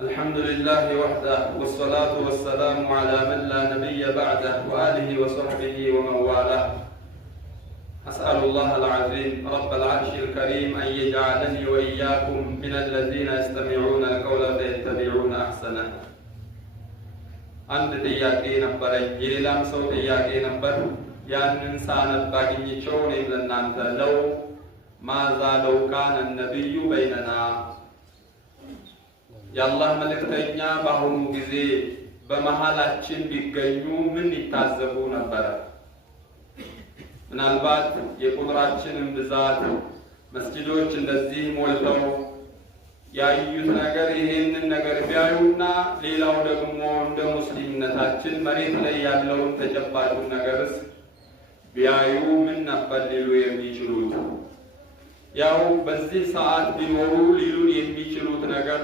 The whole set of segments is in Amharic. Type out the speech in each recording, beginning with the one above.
الحمد لله وحده والصلاة والسلام على من لا نبي بعده وآله وصحبه ومن والاه. أسأل الله العظيم رب العرش الكريم أن يجعلني وإياكم من الذين يستمعون القول فيتبعون أحسنه. አንድ ጥያቄ ነበረኝ፣ የሌላም ሰው ጥያቄ ነበር። ያንን ሳነባግኝቸው እኔም ለእናንተ ለው ማዛ ለው ካነ ነቢዩ በይነና፣ የአላህ መልእክተኛ በአሁኑ ጊዜ በመሃላችን ቢገኙ ምን ይታዘቡ ነበረ? ምናልባት የቁጥራችንን ብዛት መስጂዶች እንደዚህ ሞልተው ያዩት ነገር ይሄንን ነገር ቢያዩና ሌላው ደግሞ እንደ ሙስሊምነታችን መሬት ላይ ያለውን ተጨባጩን ነገርስ ቢያዩ ምን ነበር ሊሉ የሚችሉት? ያው በዚህ ሰዓት ቢኖሩ ሊሉን የሚችሉት ነገር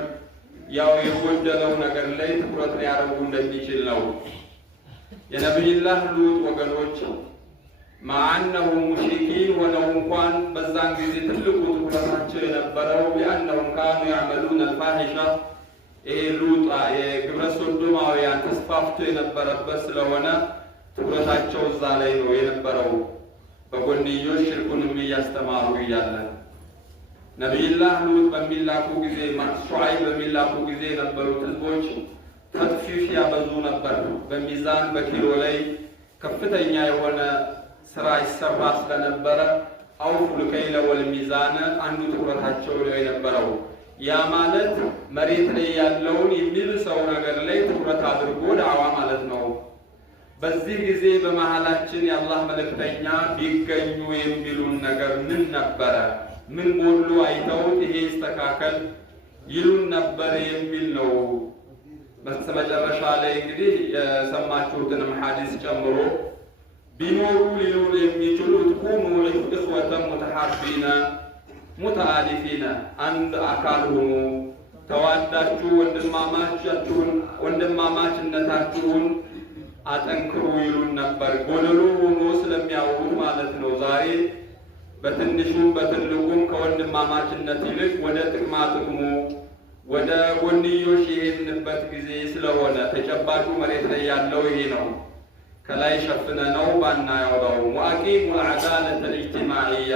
ያው የጎደለው ነገር ላይ ትኩረት ሊያደርጉ እንደሚችል ነው። የነቢዩላህ ሉጥ ወገኖች ማአነሁ ሙሽሪኪን ሆነው እንኳን በዛን ጊዜ ትልቁ ትኩረታቸው የነበረው ቢአነሁም ካኑ ያዕመሉን አልፋሒሻ፣ ይሄ ሉጥ የግብረ ሶዶማውያን ተስፋፍቶ የነበረበት ስለሆነ ትኩረታቸው እዛ ላይ ነው የነበረው። በጎንዮሽ ሽርኩንም እያስተማሩ እያለ ነቢዩላህ ሉጥ በሚላኩ ጊዜ ሹዓይብ በሚላኩ ጊዜ የነበሩት ህዝቦች ተጥፊፍ ያበዙ ነበር። በሚዛን በኪሎ ላይ ከፍተኛ የሆነ ስራ ይሰራ ስለነበረ አውፉል ከይለ ወልሚዛን አንዱ ትኩረታቸው ነው የነበረው። ያ ማለት መሬት ላይ ያለውን የሚብሰው ነገር ላይ ትኩረት አድርጎ ዳዕዋ ማለት ነው። በዚህ ጊዜ በመሃላችን የአላህ መልእክተኛ ቢገኙ የሚሉን ነገር ምን ነበረ? ምን ጎሉ አይተውት ይሄ ይስተካከል ይሉን ነበር የሚል ነው። በስተመጨረሻ ላይ እንግዲህ የሰማችሁትንም ሐዲስ ጨምሮ ቢኖሩ ሊሉን የሚችሉት ኩኑ ኢኽወተን ሙተሐቢነ ሙተአሊፊነ፣ አንድ አካል ሁኑ፣ ተዋዳችሁ ወንድማማችነታችሁን አጠንክሩ ይሉን ነበር። ጎደሎ ሆኖ ስለሚያውቁት ማለት ነው። ዛሬ በትንሹም በትልቁም ከወንድማማችነት ይልቅ ወደ ጥቅማ ጥቅሙ ወደ ጎንዮሽ የሄድንበት ጊዜ ስለሆነ ተጨባጩ መሬት ላይ ያለው ይሄ ነው። ከላይ ሸፍነ ነው ባናያውራው። ወአቂሙ አልዓዳለተ ልእጅቲማዕያ፣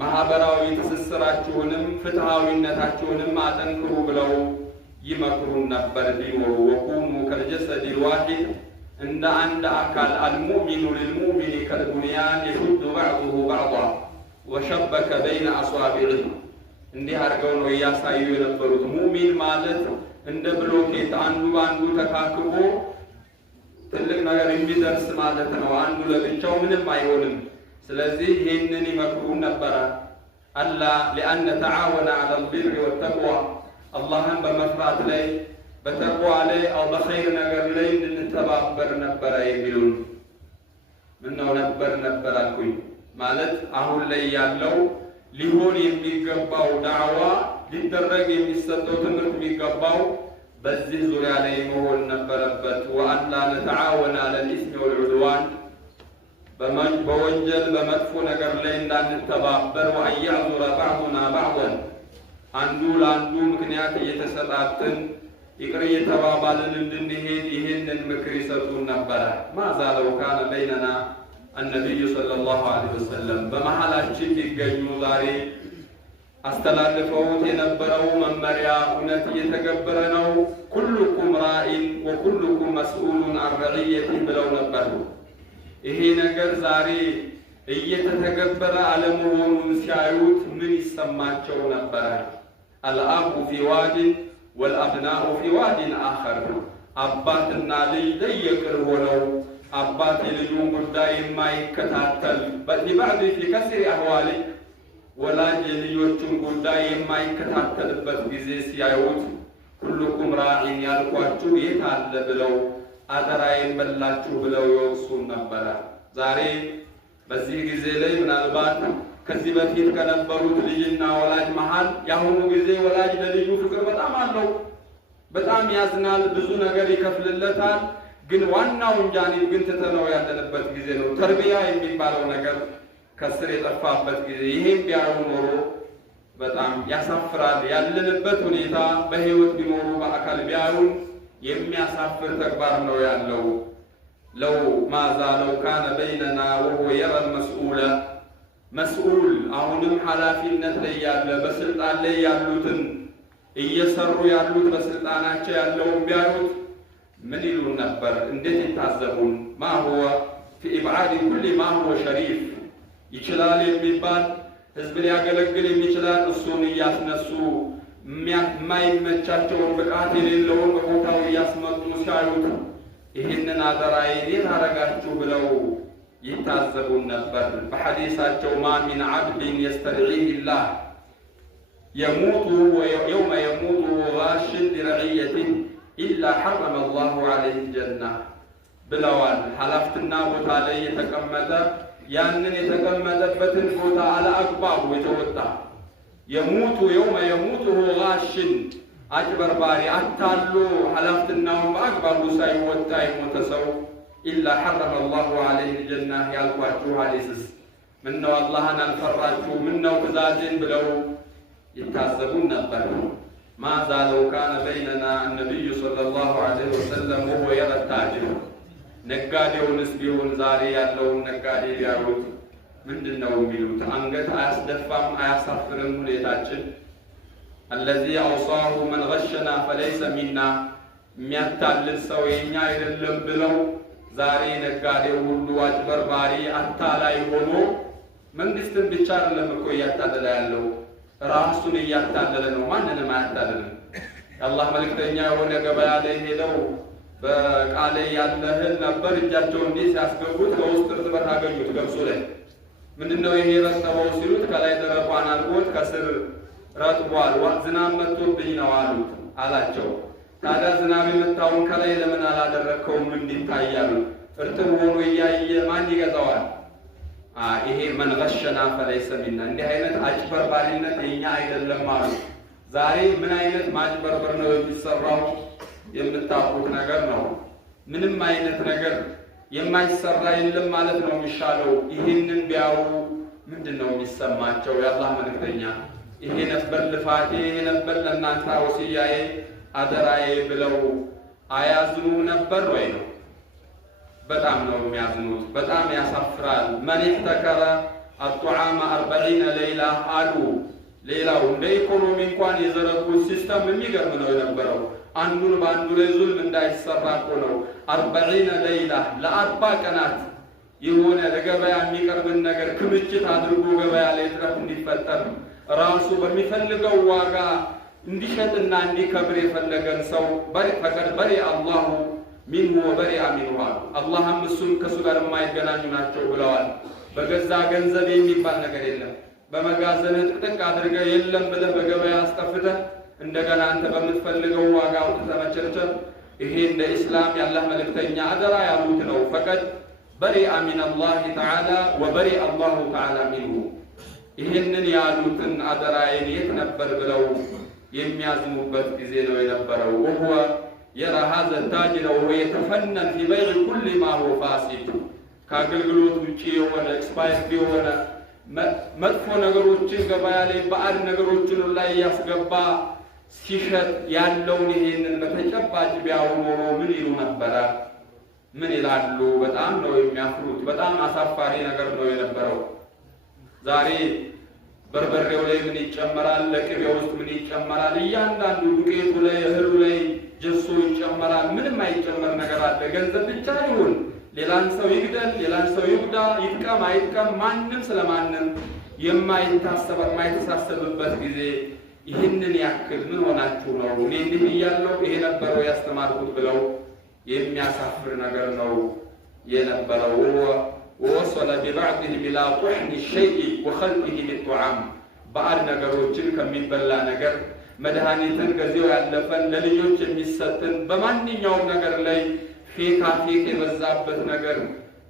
ማህበራዊ ትስስራችሁንም ፍትሃዊነታችሁንም አጠንክሩ ብለው ይመክሩን ነበር ቢኖሩ። ወኩኑ ከልጀሰድ ልዋሒድ፣ እንደ አንድ አካል አልሙእሚኑ ልልሙእሚኒ ከልቡንያን የሹዱ ባዕዱሁ ባዕዷ ወሸበከ በይነ አስዋቢዕህ። እንዲህ አድርገው ነው እያሳዩ የነበሩት። ሙእሚን ማለት እንደ ብሎኬት አንዱ በአንዱ ተካክቦ ትልቅ ነገር የሚደርስ ማለት ነው። አንዱ ለብቻው ምንም አይሆንም። ስለዚህ ይህንን ይመክሩን ነበረ። አላ ሊአን ነተዓወነ ዐለ ልቢሪ ወተቅዋ፣ አላህን በመፍራት ላይ በተቅዋ ላይ አው በኸይር ነገር ላይ እንድንተባበር ነበረ የሚሉን። ምነው ነበር አልኩኝ ማለት አሁን ላይ ያለው ሊሆን የሚገባው ዳዕዋ ሊደረግ የሚሰጠው ትምህርት የሚገባው በዚህ ዙሪያ ላይ መሆን ነበረበት። ወአላ ነተዓወነ ዐለል ኢስሚ ወልዑድዋን፣ በወንጀል በመጥፎ ነገር ላይ እንዳንተባበር። ወአን ያዕዙረ ባዕዱና ባዕደን፣ አንዱ ለአንዱ ምክንያት እየተሰጣጥን ይቅር እየተባባልን እንድንሄድ ይህንን ምክር ይሰጡን ነበረ። ማዛ ለው ካነ በይነና አነቢዩ ሰለላሁ ዐለይሂ ወሰለም፣ በመሃላችን ቢገኙ ዛሬ አስተላልፈውት የነበረው መመሪያ እውነት እየተገበረ ነው። ኩሉኩም ራኢን ወኩሉኩም መስኡሉን አን ረዕየቲህ ብለው ነበር። ይሄ ነገር ዛሬ እየተተገበረ አለመሆኑን ሲያዩት ምን ይሰማቸው ነበረ? አልአቡ ፊ ዋዲን ወልአብናኡ ፊ ዋዲን አኸር፣ አባትና ልጅ ለየቅል ሆነው አባት የልጁን ጉዳይ የማይከታተል በባዕድ ፊ ከስሪ አህዋሊ፣ ወላጅ የልጆቹን ጉዳይ የማይከታተልበት ጊዜ ሲያዩት ኩሉኩም ራዒን ያልኳችሁ የት አለ ብለው አደራዬን በላችሁ ብለው ይወቅሱን ነበረ። ዛሬ በዚህ ጊዜ ላይ ምናልባት ከዚህ በፊት ከነበሩት ልጅና ወላጅ መሃል የአሁኑ ጊዜ ወላጅ ለልጁ ፍቅር በጣም አለው፣ በጣም ያዝናል፣ ብዙ ነገር ይከፍልለታል። ግን ዋናውን ጃኒብ ግን ትተነው ያለንበት ጊዜ ነው። ተርቢያ የሚባለው ነገር ከስር የጠፋበት ጊዜ። ይሄም ቢያዩ ኖሮ በጣም ያሳፍራል። ያለንበት ሁኔታ በህይወት ቢኖሩ በአካል ቢያዩን የሚያሳፍር ተግባር ነው ያለው። ለው ማዛ ለው ካነ በይነና ወሁወ የረ መስኡል አሁንም ኃላፊነት ላይ ያለ በስልጣን ላይ ያሉትን እየሰሩ ያሉት በስልጣናቸው ያለውን ቢያዩት ምን ይሉን ነበር? እንዴት ይታዘቡን? ማ ሁወ ፊ ኢብዓድ ኩሊ ማ ሁወ ሸሪፍ ይችላል የሚባል ህዝብ ሊያገለግል የሚችላል እሱን እያስነሱ የማይመቻቸውን ብቃት የሌለውን በቦታው እያስመጡ ሲያዩት ይህንን አደራዬን የት አረጋችሁ ብለው ይታዘቡን ነበር። በሐዲሳቸው ማ ሚን ዓብድን የስተድዒህ ላህ የሙቱ የውመ የሙቱ ጋሽን ሊረዕየቲህ ኢላ ሐረመ አላሁ ዐለይሂ ጀና ብለዋል። ኃላፊትና ቦታ ላይ የተቀመጠ ያንን የተቀመጠበትን ቦታ አለአግባቡ የተወጣ የሙቱ የውመ የሙቱ ጋሽን አጭበርባሪ አታሎ ኃላፊናውን በአግባቡ ሳይወጣ የሞተ ሰው ኢላ ሐረመ አላሁ ዐለይሂ ጀና ያልኳችሁ ሐዲስስ ምነው አላህን አልፈራችሁ ምነው ትእዛዜን ብለው ይታዘቡን ነበር። ማዛ ለው ካነ በይነና ነቢዩ ሰለላሁ ዐለይሂ ወሰለም ወሁወ የረ ታጅር ነጋዴውንስ ቢሆን ዛሬ ያለውን ነጋዴ ቢያዩት ምንድን ነው የሚሉት? አንገት አያስደፋም? አያሳፍርም ሁኔታችን? አለዚ አውሳሁ መን ገሸና ፈለይሰ ሚና የሚያታልል ሰው የኛ አይደለም ብለው ዛሬ ነጋዴው ሁሉ አጭበርባሪ አታላይ ሆኖ መንግስትን ብቻ አይደለም እኮ እያታለለ ያለው ራሱን እያታለለ ነው። ማንንም አያታልልም። የአላህ መልእክተኛ የሆነ ገበያ ላይ ሄደው በቃለ ያለ እህል ነበር እጃቸው እንዲህ ሲያስገቡት ከውስጥ እርጥበት አገኙት ገብሱ ላይ። ምንድነው ይሄ ረጠበው ሲሉት ከላይ ደረቋን አልቆት ከስር ረጥቧል፣ ዝናብ መጥቶብኝ ነው አላቸው። ታዲያ ዝናብ የመታውን ከላይ ለምን አላደረከውም እንዲታያሉ? እርጥብ ሆኖ እያየ ማን ይገዛዋል? ይሄ መን ገሸና ፈለይሰ ሚና እንዲህ አይነት አጭበርባሪነት የኛ አይደለም አሉ። ዛሬ ምን አይነት ማጭበርበር ነው የሚሰራው? የምታውቁት ነገር ነው። ምንም አይነት ነገር የማይሰራ የለም ማለት ነው የሚሻለው። ይህንን ቢያዩ ምንድን ነው የሚሰማቸው? የአላህ መልእክተኛ ይሄ ነበር ልፋቴ፣ ይሄ ነበር ለእናንተ ወሲያዬ አደራዬ ብለው አያዝኑ ነበር ወይ ነው? በጣም ነው የሚያዝኑት። በጣም ያሳፍራል። መን ኢሕተከረ አጡዓመ 40 ሌይላ አሉ። ሌላው እንደ ኢኮኖሚ እንኳን የዘረጉት ሲስተም የሚገርም ነው የነበረው። አንዱን በአንዱ ላይ ዙልም እንዳይሰራ እኮ ነው። 40 ሌይላ ለ40 ቀናት የሆነ ለገበያ የሚቀርብን ነገር ክምችት አድርጎ ገበያ ላይ እጥረት እንዲፈጠር ራሱ በሚፈልገው ዋጋ እንዲሸጥና እንዲከብር የፈለገን ሰው ፈቀድ በሪ አላሁ ሚንሁ ወበሪአ ሚንሁ አሉ። አላህም እሱም ከእሱ ጋር የማይገናኙ ናቸው ብለዋል። በገዛ ገንዘብ የሚባል ነገር የለም። በመጋዘንህ ጥቅጥቅ አድርገህ የለም ብለህ በገበያ አስጠፍተህ እንደገና አንተ በምትፈልገው ዋጋ አውጥተህ መቸርቸር፣ ይሄ እንደ ኢስላም ያላህ መልእክተኛ አደራ ያሉት ነው። ፈቀድ በሪአ ሚነላሂ ተዓላ ወበሪአ አላሁ ተዓላ ሚንሁ። ይህንን ያሉትን አደራዬን የት ነበር ብለው የሚያዝኑበት ጊዜ ነው የነበረው። ወሁወ የራ ሀዘ ታጅረ ወሁወ የተፈነን ፊ በይዕ ኩሊ ማ ሁወ ፋሲድ ከአገልግሎት ውጭ የሆነ ኤክስፓየርድ የሆነ መጥፎ ነገሮችን ገበያ ላይ ባዕድ ነገሮችን ላይ ያስገባ ሲሸጥ ያለውን ይሄንን በተጨባጭ ቢያዩ ኖሮ ምን ይሉ ነበረ? ምን ይላሉ? በጣም ነው የሚያፍሩት። በጣም አሳፋሪ ነገር ነው የነበረው። ዛሬ በርበሬው ላይ ምን ይጨመራል? ለቅቤው ውስጥ ምን ይጨመራል? እያንዳንዱ ዱቄቱ ላይ እህሉ ላይ ጀሶ ይጨመራል። ምንም አይጨመር ነገር አለ? ገንዘብ ብቻ ይሁን ሌላን ሰው ይግደል፣ ሌላን ሰው ይጉዳ፣ ይጥቀም አይጥቀም፣ ማንም ስለማንም የማይተሳሰብበት ጊዜ ይህንን ያክል ምን ሆናችሁ ነው? እኔ እንዲህ እያለሁ ይሄ ነበረው ያስተማርኩት ብለው የሚያሳፍር ነገር ነው የነበረው። ወወሰለ ቢባዕድህም ኢላ ጡሕኒ ሸይኢ ወኸልቂሂ ቢጡዓም ባዕድ ነገሮችን ከሚበላ ነገር መድኃኒትን ከዚያው ያለፈን ለልጆች የሚሰጥን በማንኛውም ነገር ላይ ፌካ ፌክ የበዛበት ነገር።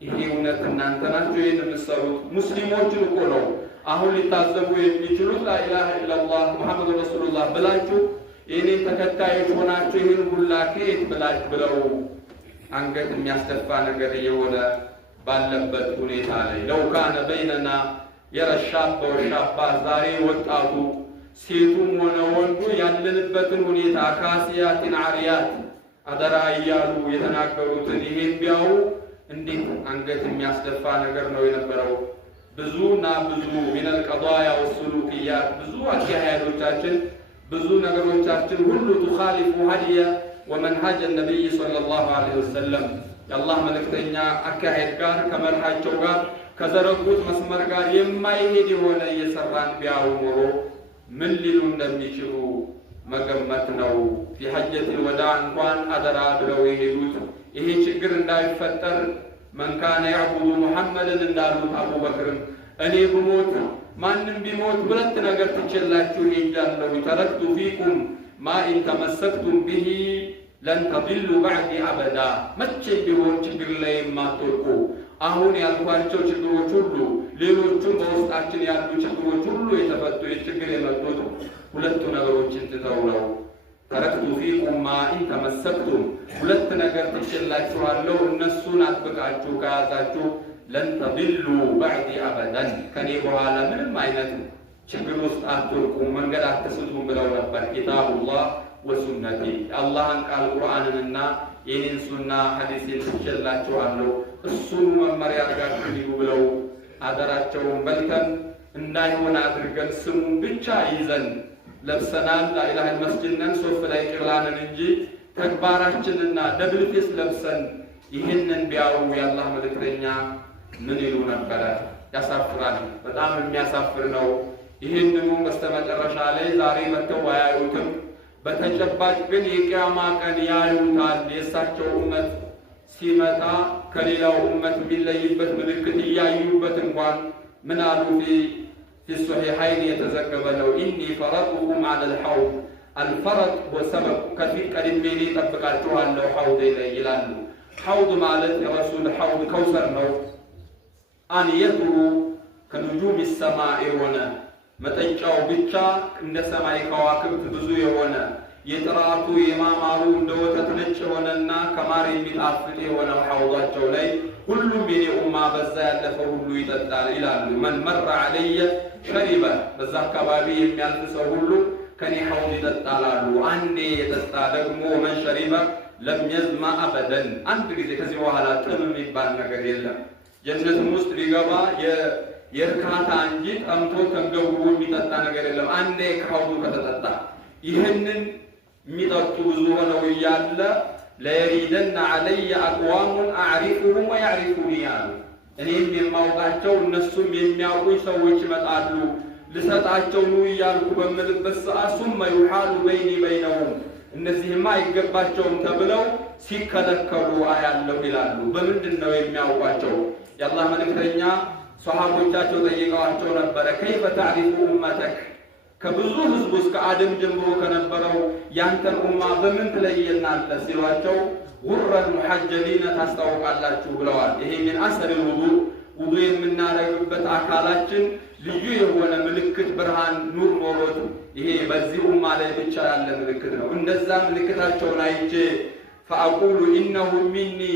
ይሄ እውነት እናንተ ናችሁ ይህን የምትሰሩት? ሙስሊሞችን እኮ ነው አሁን ሊታዘቡ የሚችሉት ላኢላሃ ኢለላህ ሙሐመድ ረሱሉላህ ብላችሁ የኔ ተከታዮች ሆናችሁ ይህን ሁላ ከየት ብላችሁ ብለው አንገት የሚያስደፋ ነገር እየሆነ ባለበት ሁኔታ ላይ ለው ካነ በይነና የረሻበ ወሻባ ዛሬ ወጣቱ ሴቱም ሆነ ወንዱ ያለንበትን ሁኔታ ካሲያትን አሪያት አደራ እያሉ የተናገሩትን ይሄን ቢያው እንዴት አንገት የሚያስደፋ ነገር ነው የነበረው። ብዙና ብዙ ሚነል ቀዳያ ወሱሉኪያት ብዙ አካሄዶቻችን ብዙ ነገሮቻችን ሁሉ تخالف هدي ومنهج النبي صلى الله عليه وسلم የአላህ መልእክተኛ አካሄድ ጋር ከመርሃቸው ጋር ከዘረጉት መስመር ጋር የማይሄድ የሆነ እየሰራን ቢያው ኖሮ ምን ሊሉ እንደሚችሉ መገመት ነው። في حجة الوداع እንኳን አደራ ብለው የሄዱት ይሄ ችግር እንዳይፈጠር من كان يعبد محمدا እንዳሉት አቡበክርም እኔ ብሞት ማንንም ቢሞት ሁለት ነገር ትችላችሁ ይያለው ተረክቱ ፊኩም ما إن تمسكتم به لن تضلوا بعدي أبدا መቼ ቢሆን ችግር ላይ የማትወድቁ አሁን ያልኳቸው ችግሮች ሁሉ ሌሎቹም በውስጣችን ያሉ ችግሮች ሁሉ የተፈቱ የችግር የመጡት ሁለቱ ነገሮችን ትተው ነው። ተረክቱ ፊኩም ما إن تمسكتم ሁለት ነገር ትችላችኋለሁ እነሱን አጥብቃችሁ ከያዛችሁ ለን ተድሉ ባዕዲ አበደን ከኔ በኋላ ምንም አይነት ችግር ውስጥ አትወድቁም መንገድ አትስቱም ብለው ነበር። ኪታቡላህ ወሱነቲ አላህን ቃል ቁርአንንና የኔን ሱና ሐዲስን ትችላችኋለሁ እሱን መመሪያ አድርጋችሁ ብለው አደራቸውን በልተን እንዳይሆን አድርገን ስሙን ብቻ ይዘን ለብሰናል። ላኢላሃ መስጂድነን ሶፍ ላይ ቅላንን እንጂ ተግባራችንና ደብል ፌስ ለብሰን ይህንን ቢያው የአላህ መልእክተኛ ምን ይሉ ነበረ? ያሳፍራል። በጣም የሚያሳፍር ነው። ይህንኑ በስተመጨረሻ ላይ ዛሬ መተው አያዩትም። በተጨባጭ ግን የቂያማ ቀን ያዩታል። የእሳቸው ኡመት ሲመጣ ከሌላው ኡመት የሚለይበት ምልክት እያዩበት እንኳን ምን አሉ? في الصحيحين የተዘገበ ነው። ኢኒ ፈረጡኩም على الحوض الفرط وسبب ከፊት ቀድሜ እጠብቃችኋለሁ ሐውድ ላይ ይላሉ። ሐውድ ማለት የረሱል ሐውድ ከውሰር ነው። አንየቱ ከንጁም السماء የሆነ መጠጫው ብቻ እንደ ሰማይ ከዋክብት ብዙ የሆነ የጥራቱ የማማሩ እንደ ወተት ነጭ የሆነና ከማር የሚጣፍጥ የሆነ ሐውዳቸው ላይ ሁሉም የኔ ኡማ በዛ ያለፈ ሁሉ ይጠጣል ይላሉ። መን መራ علي شرب በዛ አካባቢ የሚያልፍ ሰው ሁሉ ከኔ ሐውድ ይጠጣል አሉ። አንዴ የጠጣ ደግሞ መን شرب لم يظمأ أبدا አንድ ጊዜ ከዚህ በኋላ ጥም የሚባል ነገር የለም። ጀነትም ውስጥ ቢገባ የርካታ እንጂ ጠምቶ ተንገብሮ የሚጠጣ ነገር የለም። አንዴ ከሐውዱ ከተጠጣ ይህንን የሚጠጡ ብዙ ሆነው እያለ ለየሪደና علي أقوام أعرفهم ويعرفوني አሉ። እኔም የማውቃቸው እነሱም የሚያውቁኝ ሰዎች ይመጣሉ ልሰጣቸው ነው እያልኩ በምልበት ሰዓት ثم يحال بيني بينهم እነዚህማ አይገባቸውም ተብለው ሲከለከሉ አያለው ይላሉ። በምንድን ነው የሚያውቋቸው? የአላህ መልእክተኛ ሷሃቦቻቸው ጠይቀዋቸው ነበረ። كيف تعرف أمتك ከብዙ ህዝብ እስከ አደም ጀምሮ ከነበረው ያንተን ኡማ በምን ትለየናለህ ሲሏቸው ጉረል ሙሐጀሊነ ታስታውቃላችሁ ብለዋል። ይሄ ምን አሰር ውዱ የምናደርግበት አካላችን ልዩ የሆነ ምልክት ብርሃን ኑር ኖሮት ይሄ በዚህ ኡማ ላይ ብቻ ያለ ምልክት ነው። እንደዛ ምልክታቸውን አይቼ فأقول إنهم مني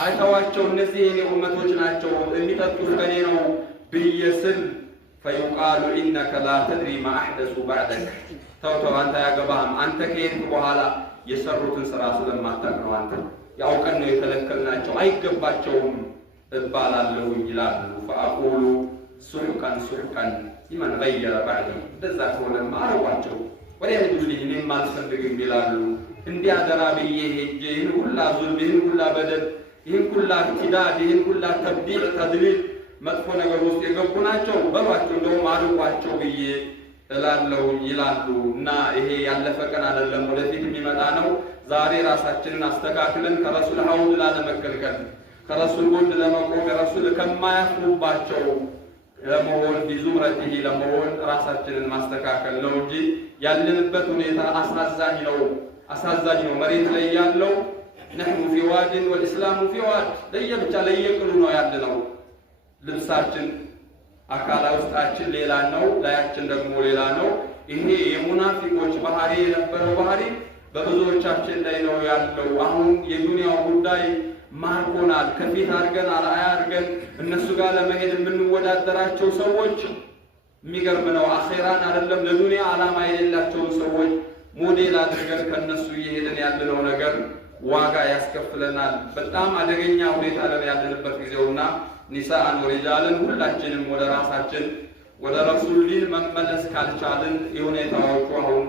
አይተዋቸው እነዚህ የኔ ኡመቶች ናቸው የሚጠጡት ከኔ ነው ብየስል فيقال إنك لا تدري ما أحدثوا بعدك ተው አንተ ያገባህም አንተ ከሄድክ በኋላ የሰሩትን ስራ ስለማታውቅ አንተ ያውቀን ነው የተለከልናቸው አይገባቸውም እባላለሁ ይላሉ። فأقول سحقا سحقا لمن غير بعدي እንደዛ ከሆነማ አረዋቸው ወደ ሄዱልኝ እኔም አልፈልግም ይላሉ። እንዲህ አደራ ብዬ ሄጄ ይህን ሁላ ዙልም ይህን ሁላ በደል ይህን ሁላ ኪዳድ ይህን ሁላ ተብዲዕ ተድሊል መጥፎ ነገር ውስጥ የገቡ ናቸው በሏቸው እንደውም አርቋቸው ብዬ እላለሁ ይላሉ። እና ይሄ ያለፈ ቀን አይደለም ወደፊት የሚመጣ ነው። ዛሬ ራሳችንን አስተካክለን ከረሱል ሐውድ ላለመከልከል ከረሱል ጎን ለመቆም ረሱል ከማያፍሩባቸው ለመሆን ቢዙምረቲሂ ለመሆን ራሳችንን ማስተካከል ነው እንጂ ያለንበት ሁኔታ አሳዛኝ ነው። መሬት ላይ ያለው نحن في واد والإسلام في واد ለየብቻ ለየቅሉ ነው ያለነው። ልብሳችን አካላ ውስጣችን ሌላ ነው፣ ላያችን ደግሞ ሌላ ነው። ይሄ የሙናፊቆች ባህሪ የነበረው ባህሪ በብዙዎቻችን ላይ ነው ያለው። አሁን የዱንያው ጉዳይ ማርኮናል። ከፊት አድርገን አርአያ አድርገን እነሱ ጋር ለመሄድ የምንወዳደራቸው ሰዎች የሚገርም ነው። አኺራን አይደለም ለዱንያ ዓላማ የሌላቸውን ሰዎች ሞዴል አድርገን ከነሱ እየሄድን ያለነው ነገር ዋጋ ያስከፍለናል። በጣም አደገኛ ሁኔታ ላይ ያለንበት ጊዜውና ኒሳአን ወሪጃልን ሁላችንም ወደ ራሳችን ወደ ረሱል ዲን መመለስ ካልቻልን የሁኔታዎቹ አሁን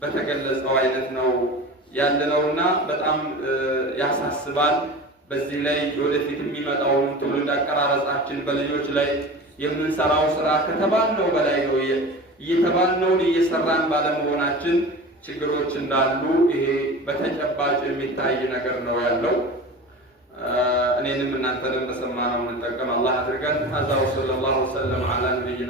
በተገለጸው አይነት ነው ያለነውና በጣም ያሳስባል። በዚህ ላይ ወደፊት የሚመጣውን ትውልድ አቀራረጻችን በልጆች ላይ የምንሰራው ስራ ከተባልነው በላይ ነው እየተባልነውን እየሰራን ባለመሆናችን ችግሮች እንዳሉ ይሄ በተጨባጭ የሚታይ ነገር ነው ያለው። እኔንም እናንተንም በሰማነው እንጠቀም አላህ አድርገን። ሀዛ ወሰለላሁ ወሰለም ዐላ ነቢይና